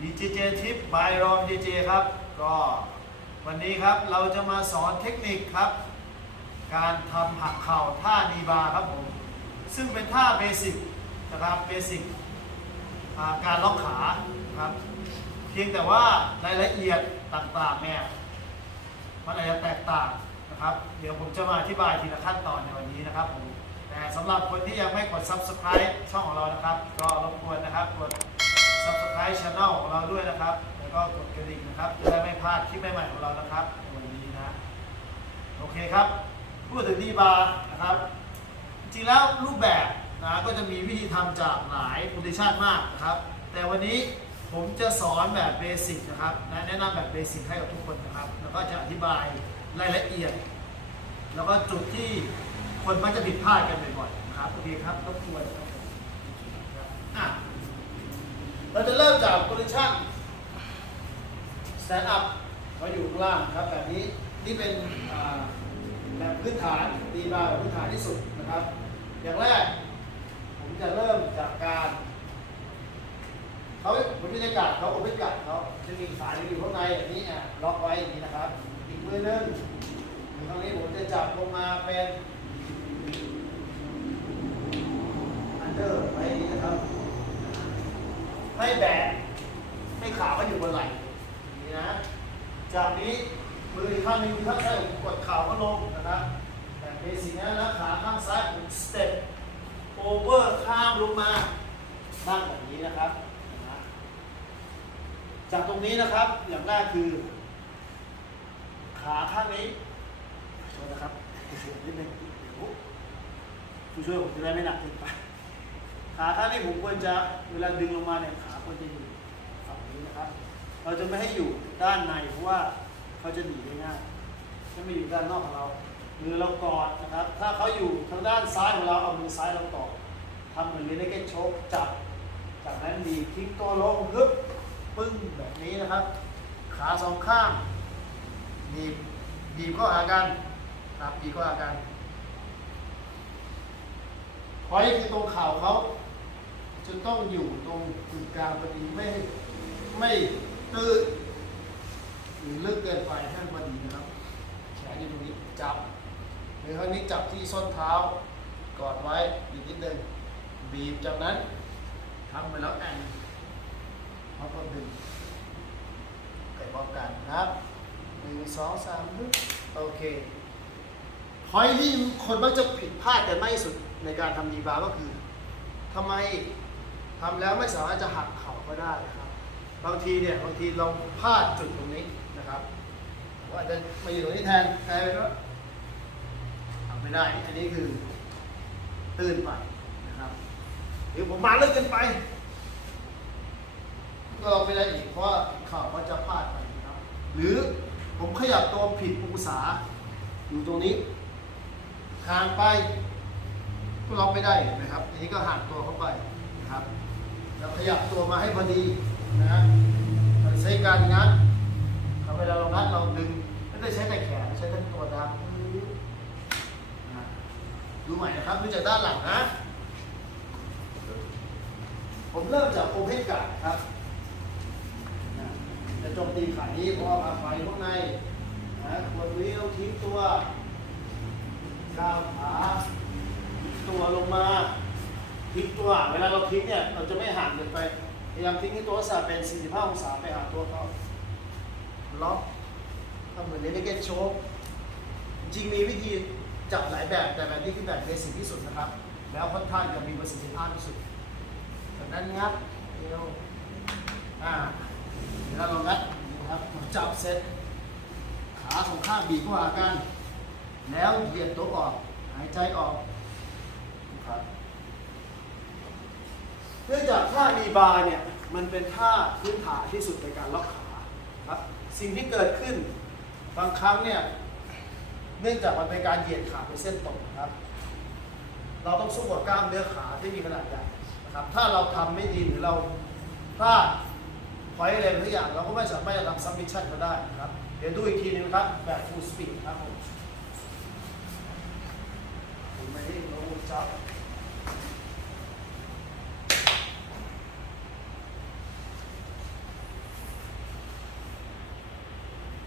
ดีเจเจทิปบายรอมเจเจครับ ก็วันนี้ครับเราจะมาสอนเทคนิคครับ การทำหักเข่าท่านีบาครับผมซึ่งเป็นท่าเบสิกนะครับเบสิกการล็อกขาครับ เพียงแต่ว่ารายละเอียดต่างๆเนี่ยมันอาจจะแตกต่างนะครับ เดี๋ยวผมจะมาอธิบายทีละขั้นตอนในวันนี้นะครับผมแต่สำหรับคนที่ยังไม่กด subscribe ช่องของเรานะครับ ก็รบกวนนะครับกด subscribe channel ของเราด้วยนะครับ แล้วก็กดกระดิ่งนะครับ จะได้ไม่พลาดคลิปใหม่ๆของเรานะครับ วันนี้นะ โอเคครับ พูดถึงดีบาร์นะครับ จริงแล้วรูปแบบนะก็จะมีวิธีทำจากหลายโพซิชันมากนะครับ แต่วันนี้ผมจะสอนแบบเบสิกนะครับและแนะนำแบบเบสิกให้กับทุกคนนะครับ แล้วก็จะอธิบายรายละเอียด แล้วก็จุดที่คนมักจะผิดพลาดกันบ่อยๆนะครับ โอเคครับรบกวนครับ เราจะเริ่มจากโพซิชัน stand up เขาอยู่ข้างล่างครับแบบนี้นี่เป็นแบบพื้นฐานดีบาร์แบบพื้นฐานที่สุดนะครับ อย่างแรก ผมจะเริ่มจากการเขาผมบรรยากาศเขาโอเปนกัดเขาจะมีสายอยู่ข้างในอย่างนี้อะล็อกไว้อย่างนี้นะครับ อีกมือนึงมือข้างนี้ผมจะจับลงมาเป็นเดอร์ไว้อย่างนี้นะครับ ให้แบกให้ขาเขาอยู่บนไหล่อย่างนี้นะ จากนี้มืออีกข้างนึงข้างซ้ายผมกดเข่าก็ลงนะครับแต่เบสิกนะแล้วขาข้างซ้ายผมสเต็ปโอเวอร์ข้ามลงมานั่งแบบนี้นะครับ จากตรงนี้นะครับอย่างแรกคือ ขาข้างนี้โทษนะครับนิดนึงเดี๋ยวผู้ช่วยผมจะได้ไม่หนักเกินไป ขาข้างนี้ผมควรจะเวลาดึงลงมาเนี่ยขาควรจะอยู่ฝั่งนี้นะครับ เราจะไม่ให้อยู่ด้านในเพราะว่าเขาจะหนีได้ง่ายถ้าไม่อยู่ด้านนอกของเรามือเรากอดนะครับ ถ้าเขาอยู่ทางด้านซ้ายของเราเอามือซ้ายเรากอดทำเหมือนเรนเกตโชกจับจากนั้นดีทิ้งตัวลงพึบปึ้งแบบนี้นะครับ ขาสองข้างดีบดีบเข้าหากันครับดีบเข้าหากันพอยคือตรงเข่าเขา จะต้องอยู่ตรงกึ่งกลางพอดีไม่ไม่ตื้นหรือลึกเกินไปให้พอดีนะครับแขนอยู่ตรงนี้จับหรือครั้งนี้จับที่ส้นเท้ากอดไว้อีกนิดนึงบีบจากนั้นทำไปแล้วแอนแล้วก็ดึงไปพร้อมกันนะครับหนึ่งสองสามปึ๊บโอเคพอยที่คนมักจะผิดพลาดกันมากที่สุดในการทำดีบาร์ก็คือทำไม ทำแล้วไม่สามารถจะหักเข่าก็ได้ครับ บางทีเนี่ยบางทีเราพลาดจุดตรงนี้นะครับว่าจะมาอยู่ตรงนี้แทนแทนไปแล้วทำไม่ได้ อันนี้คือตื่นไปนะครับหรือผมมาเลิกเกินไปก็เราไม่ได้อีกเพราะว่าเข่าก็จะพลาดไปนะครับ หรือผมขยับตัวผิดองศาอยู่ตรงนี้ห่างไปก็ล็อกไม่ได้นะครับ อันนี้ก็ห่างตัวเข้าไปนะครับ แล้วขยับตัวมาให้พอดีนะฮะเราใช้การงัดเราเวลาเรางัดเราดึงไม่ได้ใช้แต่แขนใช้ทั้งตัวนะดูใหม่นะครับดูจากด้านหลังนะ ผมเริ่มจากโอเพนการ์ดครับจะโจมตีขานี้เพราะว่าไฟข้างในนะควรนี้ต้องทิ้งตัวก้าวขาตัวลงมา ทิ้งตัวเวลาเราทิ้งเนี่ยเราจะไม่ห่างเกินไปพยายามทิ้งให้ตัวสาเป็น45องศาไปหาตัวเขาล็อกทำเหมือนเลนเกตโชกจริงมีวิธีจับหลายแบบแต่แบบนี้คือแบบเบสิกที่สุดนะครับ แล้วค่อนข้างจะมีประสิทธิภาพที่สุดจากนั้นงัดเอวอ่าเวลาเรางัดนะครับจับเสร็จขาสองข้างบีบเข้าหากัน แล้วเหยียดตัวออก หายใจออก ครับ เนื่องจากท่ามีบาร์เนี่ยมันเป็นท่าพื้นฐานที่สุดในการล็อกขาครับสิ่งที่เกิดขึ้นบางครั้งเนี่ยเนื่องจากมันเป็นการเหยียดขาเป็นเส้นตรงครับ เราต้องสู้กับกล้ามเนื้อขาที่มีขนาดใหญ่นะครับถ้าเราทำไม่ดีหรือเราพลาดพอยอะไรทุกอย่างเราก็ไม่สามารถจะทำซัมมิชชั่นก็ได้นะครับ เดี๋ยวดูอีกทีนึงนะครับแบบ full speed ครับผมผมไม่ได้ลงจับ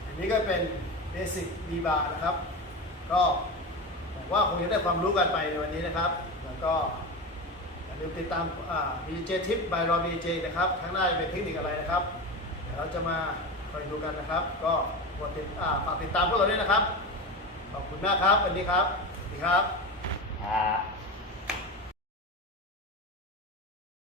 อั นนี้ก็เป็นเบสิกดีบาร์นะครับ ก็หวังว่าคงจะได้ความรู้กันไปในวันนี้นะครับ แล้วก็อย่าลืมติดตามอ่า BJ Tip by Rob BJ นะครับข้างหน้าจะเป็นเทคนิคอะไรนะครับ เดี๋ยวเราจะมาคอยดูกันนะครับ ก็กดติดฝากติดตามพวกเราด้วยนะครับ ขอบคุณมากครับ วันนี้ครับ สวัสดีครับครับ